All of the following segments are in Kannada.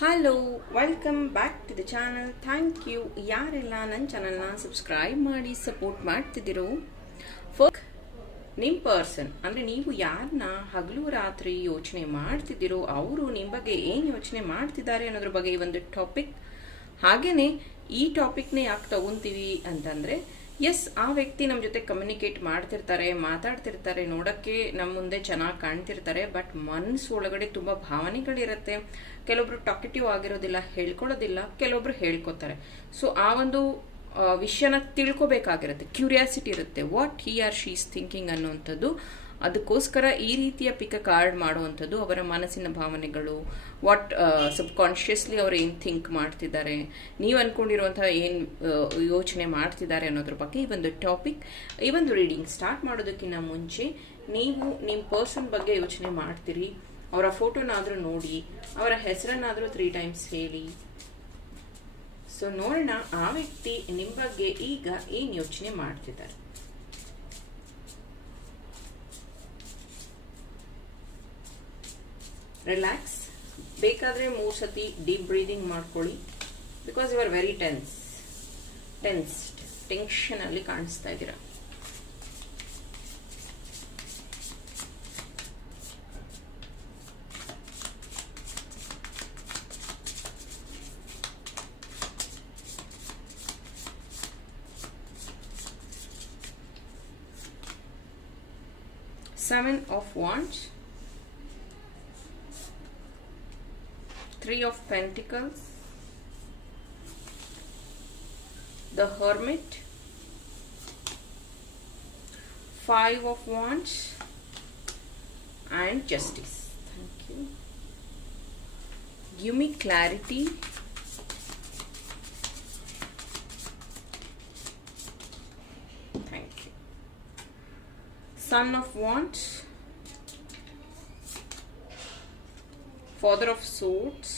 Hello welcome back to the channel thank you ಯಾರೆಲ್ಲ ನನ್ನ ಚಾನಲ್ನ ಸಬ್ಸ್ಕ್ರೈಬ್ ಮಾಡಿ ಸಪೋರ್ಟ್ ಮಾಡ್ತಿದ್ದೀರೋ? ಫಕ್ ನಿಮ್ಮ ಪರ್ಸನ್ ಅಂದರೆ ನೀವು ಯಾರನ್ನ ಹಗಲು ರಾತ್ರಿ ಯೋಚನೆ ಮಾಡ್ತಿದ್ದೀರೋ, ಅವರು ನಿಮ್ಮ ಬಗ್ಗೆ ಏನು ಯೋಚನೆ ಮಾಡ್ತಿದ್ದಾರೆ ಅನ್ನೋದ್ರ ಬಗ್ಗೆ ಈ ಒಂದು ಟಾಪಿಕ್ ಹಾಗೆಯೇ ಈ ಟಾಪಿಕ್ನೇ ಯಾಕೆ ತಗೊತೀವಿ ಅಂತಂದರೆ ಎಸ್ ಆ ವ್ಯಕ್ತಿ ನಮ್ಮ ಜೊತೆ ಕಮ್ಯುನಿಕೇಟ್ ಮಾಡ್ತಿರ್ತಾರೆ, ಮಾತಾಡ್ತಿರ್ತಾರೆ, ನೋಡೋಕ್ಕೆ ನಮ್ಮ ಮುಂದೆ ಚೆನ್ನಾಗಿ ಕಾಣ್ತಿರ್ತಾರೆ ಬಟ್ ಮನಸ್ಸು ಒಳಗಡೆ ತುಂಬ ಭಾವನೆಗಳಿರುತ್ತೆ. ಕೆಲವೊಬ್ರು ಟಾಕೆಟಿವ್ ಆಗಿರೋದಿಲ್ಲ, ಹೇಳ್ಕೊಳ್ಳೋದಿಲ್ಲ, ಕೆಲವೊಬ್ರು ಹೇಳ್ಕೊತಾರೆ. ಸೊ ಆ ಒಂದು ವಿಷಯನ ತಿಳ್ಕೊಬೇಕಾಗಿರುತ್ತೆ. ಕ್ಯೂರಿಯಾಸಿಟಿ ಇರುತ್ತೆ. What he or she's thinking ಅನ್ನುವಂಥದ್ದು ಅದಕ್ಕೋಸ್ಕರ ಈ ರೀತಿಯ ಪಿಕ ಕಾರ್ಡ್ ಮಾಡುವಂಥದ್ದು ಅವರ ಮನಸ್ಸಿನ ಭಾವನೆಗಳು ವಾಟ್ ಸಬ್ ಕಾನ್ಷಿಯಸ್ಲಿ ಅವರು ಏನು ಥಿಂಕ್ ಮಾಡ್ತಿದ್ದಾರೆ, ನೀವು ಅನ್ಕೊಂಡಿರುವಂತಹ ಏನು ಯೋಚನೆ ಮಾಡ್ತಿದ್ದಾರೆ ಅನ್ನೋದ್ರ ಬಗ್ಗೆ ಈ ಒಂದು ಟಾಪಿಕ್ ಈ ಒಂದು ರೀಡಿಂಗ್ ಸ್ಟಾರ್ಟ್ ಮಾಡೋದಕ್ಕಿಂತ ಮುಂಚೆ ನೀವು ನಿಮ್ಮ ಪರ್ಸನ್ ಬಗ್ಗೆ ಯೋಚನೆ ಮಾಡ್ತೀರಿ, ಅವರ ಫೋಟೋನಾದರೂ ನೋಡಿ, ಅವರ ಹೆಸರನ್ನಾದರೂ ತ್ರೀ ಟೈಮ್ಸ್ ಹೇಳಿ. ಸೊ ನೋಡೋಣ ಆ ವ್ಯಕ್ತಿ ನಿಮ್ಮ ಬಗ್ಗೆ ಈಗ ಏನು ಯೋಚನೆ ಮಾಡ್ತಿದ್ದಾರೆ. ರಿಲ್ಯಾಕ್ಸ್ ಬೇಕಾದ್ರೆ ಮೂರು ಸತಿ ಡೀಪ್ ಬ್ರೀದಿಂಗ್ ಮಾಡ್ಕೊಳ್ಳಿ. Because you are very tense tensed tension ಅಲ್ಲಿ ಕಾಣಿಸ್ತಾ ಇದ್ದೀರಾ. Seven of wands. Three of pentacles. The hermit. Five of wands. And justice. Thank you. Give me clarity. Thank you. Son of Wands, Father of Swords.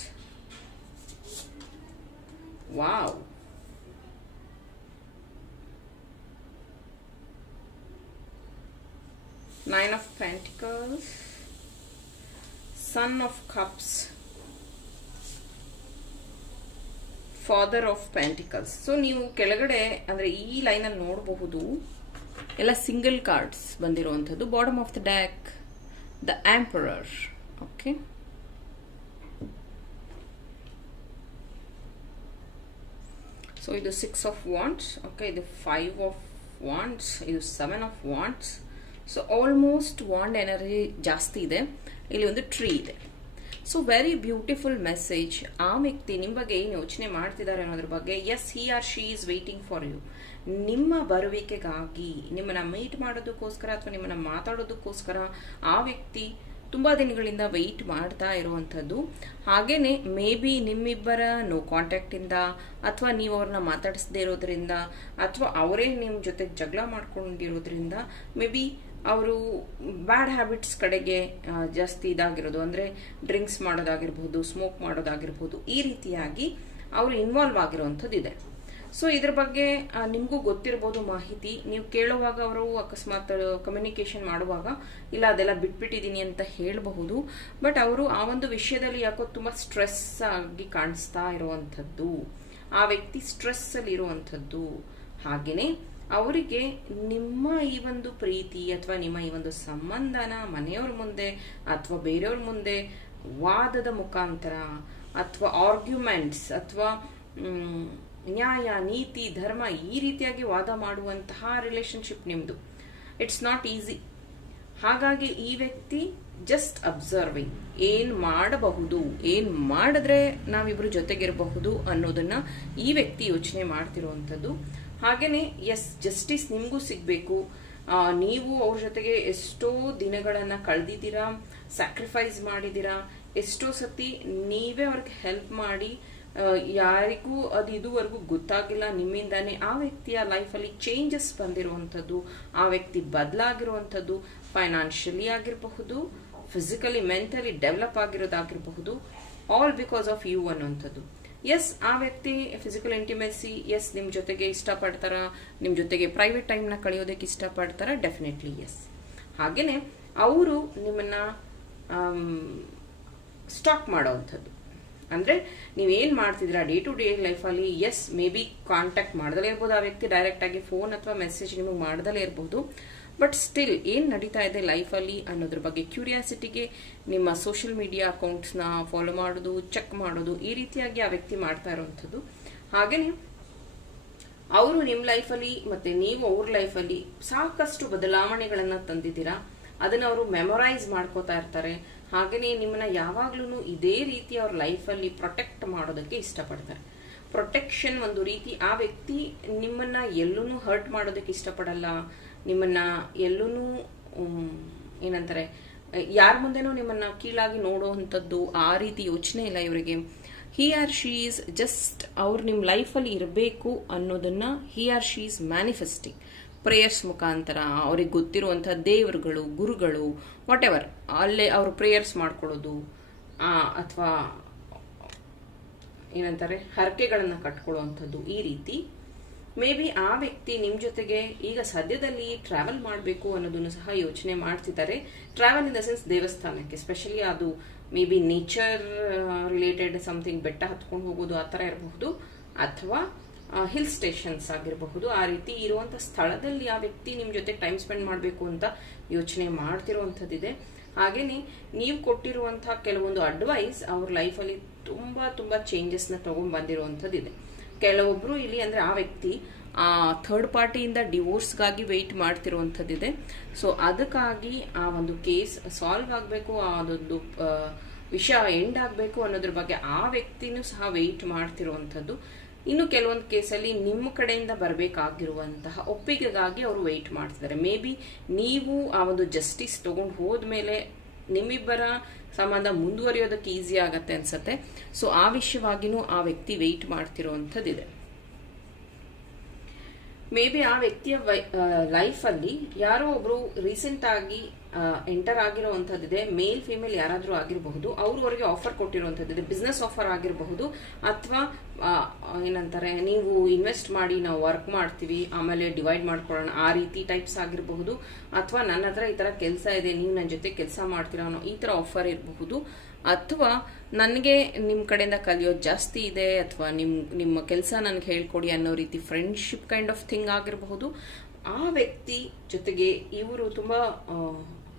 Wow. Nine of Pentacles, Son of Cups, father of pentacles so ನೀವು ಕೆಳಗಡೆ ಅಂದರೆ ಈ ಲೈನಲ್ಲಿ ನೋಡಬಹುದು. ಎಲ್ಲ ಸಿಂಗಲ್ ಕಾರ್ಡ್ಸ್ ಬಂದಿರುವಂಥದ್ದು. Bottom of the deck the emperor okay so ಇದು ಸಿಕ್ಸ್ ಆಫ್ ವಾಂಟ್ಸ್ ಓಕೆ ಇದು ಫೈವ್ ಆಫ್ ವಾಂಟ್ಸ್ ಇದು seven of wands so almost wand energy ಜಾಸ್ತಿ ಇದೆ. ಇಲ್ಲಿ ಒಂದು ಟ್ರೀ ಇದೆ. ಸೊ ವೆರಿ ಬ್ಯೂಟಿಫುಲ್ ಮೆಸೇಜ್ ಆ ವ್ಯಕ್ತಿ ನಿಮ್ಮ ಬಗ್ಗೆ ಏನು ಯೋಚನೆ ಮಾಡ್ತಿದ್ದಾರೆ ಅನ್ನೋದ್ರ ಬಗ್ಗೆ yes he or she is waiting for you ನಿಮ್ಮ ಬರುವಿಕೆಗಾಗಿ ನಿಮ್ಮನ್ನ ಮೀಟ್ ಮಾಡೋದಕ್ಕೋಸ್ಕರ ಅಥವಾ ನಿಮ್ಮನ್ನ ಮಾತಾಡೋದಕ್ಕೋಸ್ಕರ ಆ ವ್ಯಕ್ತಿ ತುಂಬ ದಿನಗಳಿಂದ ವೆಯ್ಟ್ ಮಾಡ್ತಾ ಇರುವಂಥದ್ದು. ಹಾಗೆಯೇ ಮೇ ಬಿ ನಿಮ್ಮಿಬ್ಬರ ನೋ ಕಾಂಟ್ಯಾಕ್ಟಿಂದ ಅಥವಾ ನೀವು ಅವ್ರನ್ನ ಮಾತಾಡಿಸದೇ ಇರೋದ್ರಿಂದ ಅಥವಾ ಅವರೇ ನಿಮ್ಮ ಜೊತೆ ಜಗಳ ಮಾಡ್ಕೊಂಡಿರೋದ್ರಿಂದ ಮೇ ಬಿ ಅವರು ಬ್ಯಾಡ್ ಹ್ಯಾಬಿಟ್ಸ್ ಕಡೆಗೆ ಜಾಸ್ತಿ ಇದಾಗಿರೋದು. ಅಂದರೆ ಡ್ರಿಂಕ್ಸ್ ಮಾಡೋದಾಗಿರ್ಬೋದು ಸ್ಮೋಕ್ ಮಾಡೋದಾಗಿರ್ಬೋದು, ಈ ರೀತಿಯಾಗಿ ಅವರು ಇನ್ವಾಲ್ವ್ ಆಗಿರುವಂಥದ್ದು ಇದೆ ಸೊ ಇದ್ರ ಬಗ್ಗೆ ನಿಮಗೂ ಗೊತ್ತಿರ್ಬೋದು ಮಾಹಿತಿ. ನೀವು ಕೇಳುವಾಗ ಅವರು ಅಕಸ್ಮಾತ್ ಕಮ್ಯುನಿಕೇಶನ್ ಮಾಡುವಾಗ, ಇಲ್ಲ, ಅದೆಲ್ಲ ಬಿಟ್ಬಿಟ್ಟಿದ್ದೀನಿ ಅಂತ ಹೇಳಬಹುದು. ಬಟ್ ಅವರು ಆ ಒಂದು ವಿಷಯದಲ್ಲಿ ಯಾಕೋ ತುಂಬ ಸ್ಟ್ರೆಸ್ ಆಗಿ ಕಾಣಿಸ್ತಾ ಇರುವಂಥದ್ದು. ಆ ವ್ಯಕ್ತಿ ಸ್ಟ್ರೆಸ್ ಅಲ್ಲಿ ಇರುವಂಥದ್ದು. ಹಾಗೆಯೇ ಅವರಿಗೆ ನಿಮ್ಮ ಈ ಒಂದು ಪ್ರೀತಿ ಅಥವಾ ನಿಮ್ಮ ಈ ಒಂದು ಸಂಬಂಧನ ಮನೆಯವ್ರ ಮುಂದೆ ಅಥವಾ ಬೇರೆಯವ್ರ ಮುಂದೆ ವಾದದ ಮುಖಾಂತರ ಅಥವಾ ಆರ್ಗ್ಯುಮೆಂಟ್ಸ್ ಅಥವಾ ನ್ಯಾಯ, ನೀತಿ, ಧರ್ಮ ಈ ರೀತಿಯಾಗಿ ವಾದ ಮಾಡುವಂತಹ ರಿಲೇಶನ್ಶಿಪ್ ನಿಮ್ಮದು ಇಟ್ಸ್ ನಾಟ್ ಈಸಿ ಹಾಗಾಗಿ ಈ ವ್ಯಕ್ತಿ ಜಸ್ಟ್ ಅಬ್ಸರ್ವಿಂಗ್ ಏನ್ ಮಾಡಬಹುದು, ಏನ್ ಮಾಡಿದ್ರೆ ನಾವಿಬ್ರು ಜೊತೆಗಿರಬಹುದು ಅನ್ನೋದನ್ನ ಈ ವ್ಯಕ್ತಿ ಯೋಚನೆ ಮಾಡ್ತಿರುವಂಥದ್ದು. ಹಾಗೇನೆ ಎಸ್ ಜಸ್ಟಿಸ್ ನಿಮಗೂ ಸಿಗಬೇಕು. ನೀವು ಅವ್ರ ಜೊತೆಗೆ ಎಷ್ಟೋ ದಿನಗಳನ್ನ ಕಳೆದಿದ್ದೀರಾ ಸ್ಯಾಕ್ರಿಫೈಸ್ ಮಾಡಿದ್ದೀರಾ, ಎಷ್ಟೋ ಸತಿ ನೀವೇ ಅವ್ರಿಗೆ ಹೆಲ್ಪ್ ಮಾಡಿ ಯಾರಿಗೂ ಅದು ಇದುವರೆಗೂ ಗೊತ್ತಾಗಿಲ್ಲ. ನಿಮ್ಮಿಂದಾನೇ ಆ ವ್ಯಕ್ತಿಯ ಲೈಫಲ್ಲಿ ಚೇಂಜಸ್ ಬಂದಿರುವಂಥದ್ದು, ಆ ವ್ಯಕ್ತಿ ಬದಲಾಗಿರುವಂಥದ್ದು ಫೈನಾನ್ಷಿಯಲಿ ಆಗಿರಬಹುದು ಫಿಸಿಕಲಿ ಮೆಂಟಲಿ ಡೆವಲಪ್ ಆಗಿರೋದಾಗಿರಬಹುದು ಆಲ್ ಬಿಕಾಸ್ ಆಫ್ ಯು ಅನ್ನುವಂಥದ್ದು. ಎಸ್ ಆ ವ್ಯಕ್ತಿ ಫಿಸಿಕಲ್ ಇಂಟಿಮೆಸಿ ಎಸ್ ನಿಮ್ಮ ಜೊತೆಗೆ ಇಷ್ಟಪಡ್ತಾರ ನಿಮ್ಮ ಜೊತೆಗೆ ಪ್ರೈವೇಟ್ ಟೈಮ್ನ ಕಳೆಯೋದಕ್ಕೆ ಇಷ್ಟಪಡ್ತಾರ ಡೆಫಿನೆಟ್ಲಿ ಎಸ್ ಹಾಗೆಯೇ ಅವರು ನಿಮ್ಮನ್ನು ಸ್ಟಾಕ್ ಮಾಡೋವಂಥದ್ದು ಅಂದರೆ ನೀವೇನು ಮಾಡ್ತಿದ್ದೀರಾ? ಡೇ ಟು ಡೇ ಲೈಫಲ್ಲಿ ಎಸ್ ಮೇ ಬಿ ಕಾಂಟ್ಯಾಕ್ಟ್ ಮಾಡ್ದಲೇ ಇರ್ಬೋದು ಆ ವ್ಯಕ್ತಿ ಡೈರೆಕ್ಟಾಗಿ ಫೋನ್ ಅಥವಾ ಮೆಸೇಜ್ ನಿಮಗೆ ಮಾಡ್ದಲೇ ಇರ್ಬೋದು. ಬಟ್ ಸ್ಟಿಲ್ ಏನು ನಡೀತಾ ಇದೆ ಲೈಫಲ್ಲಿ ಅನ್ನೋದ್ರ ಬಗ್ಗೆ ಕ್ಯೂರಿಯಾಸಿಟಿಗೆ ನಿಮ್ಮ ಸೋಷಿಯಲ್ ಮೀಡಿಯಾ ಅಕೌಂಟ್ಸ್ನ ಫಾಲೋ ಮಾಡೋದು ಚೆಕ್ ಮಾಡೋದು, ಈ ರೀತಿಯಾಗಿ ಆ ವ್ಯಕ್ತಿ ಮಾಡ್ತಾ ಇರೋವಂಥದ್ದು. ಹಾಗೆಯೇ ಅವರು ನಿಮ್ಮ ಲೈಫಲ್ಲಿ ಮತ್ತೆ ನೀವು ಅವ್ರ ಲೈಫಲ್ಲಿ ಸಾಕಷ್ಟು ಬದಲಾವಣೆಗಳನ್ನ ತಂದಿದ್ದೀರಾ? ಅದನ್ನ ಅವರು ಮೆಮೊರೈಸ್ ಮಾಡ್ಕೋತಾ ಇರ್ತಾರೆ. ಹಾಗೆಯೇ ನಿಮ್ಮನ್ನ ಯಾವಾಗ್ಲೂ ಇದೇ ರೀತಿ ಅವ್ರ ಲೈಫಲ್ಲಿ ಪ್ರೊಟೆಕ್ಟ್ ಮಾಡೋದಕ್ಕೆ ಇಷ್ಟಪಡ್ತಾರೆ. ಪ್ರೊಟೆಕ್ಷನ್ ಒಂದು ರೀತಿ ಆ ವ್ಯಕ್ತಿ ನಿಮ್ಮನ್ನ ಎಲ್ಲೂ ಹರ್ಟ್ ಮಾಡೋದಕ್ಕೆ ಇಷ್ಟಪಡಲ್ಲ. ನಿಮ್ಮನ್ನ ಎಲ್ಲೂ ಏನಂತಾರೆ, ಯಾರ ಮುಂದೆನೂ ನಿಮ್ಮನ್ನ ಕೀಳಾಗಿ ನೋಡೋವಂಥದ್ದು ಆ ರೀತಿ ಯೋಚನೆ ಇಲ್ಲ ಇವರಿಗೆ. He or she is just ಅವ್ರು ನಿಮ್ಮ ಲೈಫಲ್ಲಿ ಇರಬೇಕು ಅನ್ನೋದನ್ನ he or she is manifesting prayers ಮುಖಾಂತರ ಅವ್ರಿಗೆ ಗೊತ್ತಿರುವಂಥ ದೇವರುಗಳು, ಗುರುಗಳು ವಾಟ್ ಎವರ್ ಅಲ್ಲೇ ಅವರು ಪ್ರೇಯರ್ಸ್ ಮಾಡ್ಕೊಳ್ಳೋದು ಅಥವಾ ಏನಂತಾರೆ, ಹರಕೆಗಳನ್ನು ಕಟ್ಕೊಳ್ಳುವಂಥದ್ದು ಈ ರೀತಿ. ಮೇ ಬಿ ಆ ವ್ಯಕ್ತಿ ನಿಮ್ಮ ಜೊತೆಗೆ ಈಗ ಸದ್ಯದಲ್ಲಿ ಟ್ರಾವೆಲ್ ಮಾಡಬೇಕು ಅನ್ನೋದನ್ನು ಸಹ ಯೋಚನೆ ಮಾಡ್ತಿದ್ದಾರೆ. ಟ್ರಾವೆಲ್ ಇನ್ ದ ಸೆನ್ಸ್ ದೇವಸ್ಥಾನಕ್ಕೆ ಸ್ಪೆಷಲಿ ಅದು maybe nature related something ಬೆಟ್ಟ ಹತ್ಕೊಂಡು ಹೋಗೋದು ಆ ಥರ ಇರಬಹುದು. ಅಥವಾ ಹಿಲ್ ಸ್ಟೇಷನ್ಸ್ ಆಗಿರಬಹುದು, ಆ ರೀತಿ ಇರುವಂಥ ಸ್ಥಳದಲ್ಲಿ ಆ ವ್ಯಕ್ತಿ ನಿಮ್ಮ ಜೊತೆ ಟೈಮ್ ಸ್ಪೆಂಡ್ ಮಾಡಬೇಕು ಅಂತ ಯೋಚನೆ ಮಾಡ್ತಿರುವಂಥದ್ದಿದೆ. ಹಾಗೆಯೇ ನೀವು ಕೊಟ್ಟಿರುವಂಥ ಕೆಲವೊಂದು ಅಡ್ವೈಸ್ ಅವ್ರ ಲೈಫಲ್ಲಿ ತುಂಬ ತುಂಬ ಚೇಂಜಸ್ನ ತೊಗೊಂಡ್ಬಂದಿರುವಂಥದ್ದಿದೆ ಕೆಲವೊಬ್ಬರು ಇಲ್ಲಿ ಅಂದರೆ ಆ ವ್ಯಕ್ತಿ, ಆ ಥರ್ಡ್ ಪಾರ್ಟಿಯಿಂದ ಡಿವೋರ್ಸ್ಗಾಗಿ ವೆಯ್ಟ್ ಮಾಡ್ತಿರುವಂಥದ್ದಿದೆ. ಸೊ ಅದಕ್ಕಾಗಿ ಆ ಒಂದು ಕೇಸ್ ಸಾಲ್ವ್ ಆಗಬೇಕು, ಆ ಅದೊಂದು ವಿಷಯ ಎಂಡ್ ಆಗಬೇಕು ಅನ್ನೋದ್ರ ಬಗ್ಗೆ ಆ ವ್ಯಕ್ತಿನೂ ಸಹ ವೆಯ್ಟ್ ಮಾಡ್ತಿರುವಂಥದ್ದು. ಇನ್ನು ಕೆಲವೊಂದು ಕೇಸಲ್ಲಿ ನಿಮ್ಮ ಕಡೆಯಿಂದ ಬರಬೇಕಾಗಿರುವಂತಹ ಒಪ್ಪಿಗೆಗಾಗಿ ಅವರು ವೆಯ್ಟ್ ಮಾಡ್ತಿದ್ದಾರೆ. ಮೇ ಬಿ ನೀವು ಆ ಒಂದು ಜಸ್ಟಿಸ್ ತಗೊಂಡು ಹೋದ್ಮೇಲೆ ನಿಮ್ಮಿಬ್ಬರ ಸಂಬಂಧ ಮುಂದುವರಿಯೋದಕ್ಕೆ ಈಸಿ ಆಗತ್ತೆ ಅನ್ಸತ್ತೆ. ಸೊ ಆ ವಿಷಯವಾಗಿನೂ ಆ ವ್ಯಕ್ತಿ ವೆಯ್ಟ್ ಮಾಡ್ತಿರುವಂಥದ್ದಿದೆ. ಮೇ ಬಿ ಆ ವ್ಯಕ್ತಿಯ ಲೈಫಲ್ಲಿ ಯಾರೋ ಒಬ್ರು ರೀಸೆಂಟ್ ಆಗಿ ಎಂಟರ್ ಆಗಿರುವಂಥದ್ದಿದೆ. ಮೇಲ್ ಫಿಮೇಲ್ ಯಾರಾದರೂ ಆಗಿರಬಹುದು. ಅವ್ರವರೆಗೆ ಆಫರ್ ಕೊಟ್ಟಿರುವಂಥದ್ದಿದೆ. ಬಿಸ್ನೆಸ್ ಆಫರ್ ಆಗಿರಬಹುದು. ಅಥವಾ ಏನಂತಾರೆ, ನೀವು ಇನ್ವೆಸ್ಟ್ ಮಾಡಿ ನಾವು ವರ್ಕ್ ಮಾಡ್ತೀವಿ, ಆಮೇಲೆ ಡಿವೈಡ್ ಮಾಡ್ಕೊಳ್ಳೋಣ, ಆ ರೀತಿ ಟೈಪ್ಸ್ ಆಗಿರಬಹುದು. ಅಥವಾ ನನ್ನ ಹತ್ರ ಈ ಥರ ಕೆಲಸ ಇದೆ, ನೀವು ನನ್ನ ಜೊತೆ ಕೆಲಸ ಮಾಡ್ತೀರಾ ಅನ್ನೋ ಈ ಥರ ಆಫರ್ ಇರಬಹುದು. ಅಥವಾ ನನಗೆ ನಿಮ್ಮ ಕಡೆಯಿಂದ ಕಲಿಯೋದು ಜಾಸ್ತಿ ಇದೆ, ಅಥವಾ ನಿಮ್ಮ ನಿಮ್ಮ ಕೆಲಸ ನನಗೆ ಹೇಳ್ಕೊಡಿ ಅನ್ನೋ ರೀತಿ ಫ್ರೆಂಡ್ಶಿಪ್ ಕೈಂಡ್ ಆಫ್ ಥಿಂಗ್ ಆಗಿರಬಹುದು. ಆ ವ್ಯಕ್ತಿ ಜೊತೆಗೆ ಇವರು ತುಂಬ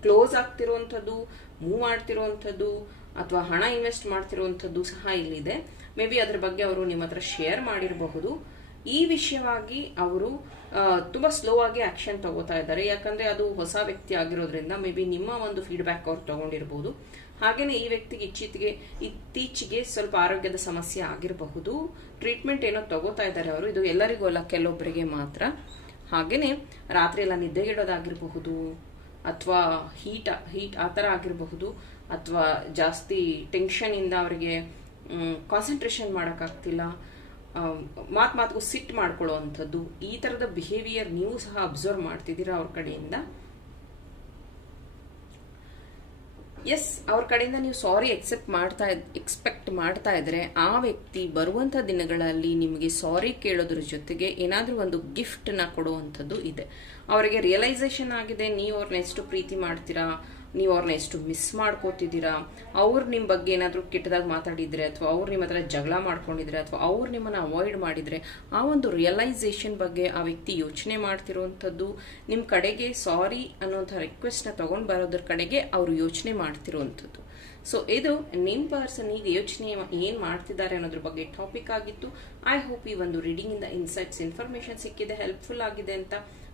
ಕ್ಲೋಸ್ ಆಗ್ತಿರುವಂಥದ್ದು ಮೂವ್ ಮಾಡ್ತಿರುವಂಥದ್ದು ಅಥವಾ ಹಣ ಇನ್ವೆಸ್ಟ್ ಮಾಡ್ತಿರುವಂಥದ್ದು ಸಹ ಇಲ್ಲಿದೆ. ಮೇ ಬಿ ಅದ್ರ ಬಗ್ಗೆ ಅವರು ನಿಮ್ಮ ಹತ್ರ ಶೇರ್ ಮಾಡಿರಬಹುದು. ಈ ವಿಷಯವಾಗಿ ಅವರು ತುಂಬ ಸ್ಲೋ ಆಗಿ ಆಕ್ಷನ್ ತಗೋತಾ ಇದ್ದಾರೆ. ಯಾಕಂದ್ರೆ ಅದು ಹೊಸ ವ್ಯಕ್ತಿ ಆಗಿರೋದ್ರಿಂದ ಮೇ ಬಿ ನಿಮ್ಮ ಒಂದು ಫೀಡ್ಬ್ಯಾಕ್ ಅವ್ರು ತಗೊಂಡಿರಬಹುದು ಹಾಗೆಯೇ ಈ ವ್ಯಕ್ತಿಗೆ ಇಚ್ಚಿತಿಗೆ ಇತ್ತೀಚೆಗೆ ಸ್ವಲ್ಪ ಆರೋಗ್ಯದ ಸಮಸ್ಯೆ ಆಗಿರಬಹುದು. ಟ್ರೀಟ್ಮೆಂಟ್ ಏನೋ ತಗೋತಾ ಇದ್ದಾರೆ ಅವರು. ಇದು ಎಲ್ಲರಿಗೂ ಅಲ್ಲ ಕೆಲವೊಬ್ಬರಿಗೆ ಮಾತ್ರ. ಹಾಗೆಯೇ ರಾತ್ರಿ ಎಲ್ಲ ನಿದ್ದೆಗೆಡೋದಾಗಿರಬಹುದು ಅಥವಾ ಹೀಟ್ ಹೀಟ್ ಆ ಥರ ಆಗಿರಬಹುದು. ಅಥವಾ ಜಾಸ್ತಿ ಟೆನ್ಷನ್ ಇಂದ ಅವರಿಗೆ ಕಾನ್ಸಂಟ್ರೇಷನ್ ಮಾಡೋಕ್ಕಾಗ್ತಿಲ್ಲ. ಮಾತು ಮಾತಿಗೂ ಸಿಟ್ ಮಾಡ್ಕೊಳ್ಳೋ ಅಂಥದ್ದು ಈ ಥರದ ಬಿಹೇವಿಯರ್ ನೀವು ಸಹ ಅಬ್ಸರ್ವ್ ಮಾಡ್ತಿದ್ದೀರಾ ಅವ್ರ ಕಡೆಯಿಂದ? ಎಸ್ ಅವ್ರ ಕಡೆಯಿಂದ ನೀವು ಸಾರಿ ಎಕ್ಸೆಪ್ಟ್ ಮಾಡ್ತಾ ಎಕ್ಸ್ಪೆಕ್ಟ್ ಮಾಡ್ತಾ ಇದ್ರೆ ಆ ವ್ಯಕ್ತಿ ಬರುವಂಥ ದಿನಗಳಲ್ಲಿ ನಿಮಗೆ ಸಾರಿ ಕೇಳೋದ್ರ ಜೊತೆಗೆ ಏನಾದರೂ ಒಂದು ಗಿಫ್ಟ್ನ ಕೊಡುವಂಥದ್ದು ಇದೆ. ಅವರಿಗೆ ರಿಯಲೈಸೇಷನ್ ಆಗಿದೆ, ನೀವು ಅವ್ರನ್ನ ಎಷ್ಟು ಪ್ರೀತಿ ಮಾಡ್ತೀರಾ, ನೀವು ಅವ್ರನ್ನ ಎಷ್ಟು ಮಿಸ್ ಮಾಡ್ಕೋತಿದ್ದೀರಾ, ಅವ್ರು ನಿಮ್ಮ ಬಗ್ಗೆ ಏನಾದರೂ ಕೆಟ್ಟದಾಗಿ ಮಾತಾಡಿದರೆ ಅಥವಾ ಅವ್ರು ನಿಮ್ಮ ಹತ್ರ ಜಗಳ ಮಾಡ್ಕೊಂಡಿದ್ರೆ ಅಥವಾ ಅವ್ರು ನಿಮ್ಮನ್ನು ಅವಾಯ್ಡ್ ಮಾಡಿದರೆ, ಆ ಒಂದು ರಿಯಲೈಸೇಷನ್ ಬಗ್ಗೆ ಆ ವ್ಯಕ್ತಿ ಯೋಚನೆ ಮಾಡ್ತಿರುವಂಥದ್ದು ನಿಮ್ಮ ಕಡೆಗೆ ಸಾರಿ ಅನ್ನೋಂಥ ರಿಕ್ವೆಸ್ಟ್ನ ತೊಗೊಂಡು ಬರೋದ್ರ ಕಡೆಗೆ ಅವರು ಯೋಚನೆ ಮಾಡ್ತಿರುವಂಥದ್ದು ಸೊ ಇದು ನಿಮ್ಮ ಪರ್ಸನ್ ಈಗ ಯೋಚನೆ ಏನು ಮಾಡ್ತಿದ್ದಾರೆ ಅನ್ನೋದ್ರ ಬಗ್ಗೆ ಟಾಪಿಕ್ ಆಗಿತ್ತು. ಐ ಹೋಪ್ ಈ ಒಂದು ರೀಡಿಂಗಿಂದ ಇನ್ಸೈಟ್ಸ್ ಇನ್ಫಾರ್ಮೇಷನ್ ಸಿಕ್ಕಿದೆ ಹೆಲ್ಪ್ಫುಲ್ ಆಗಿದೆ ಅಂತ.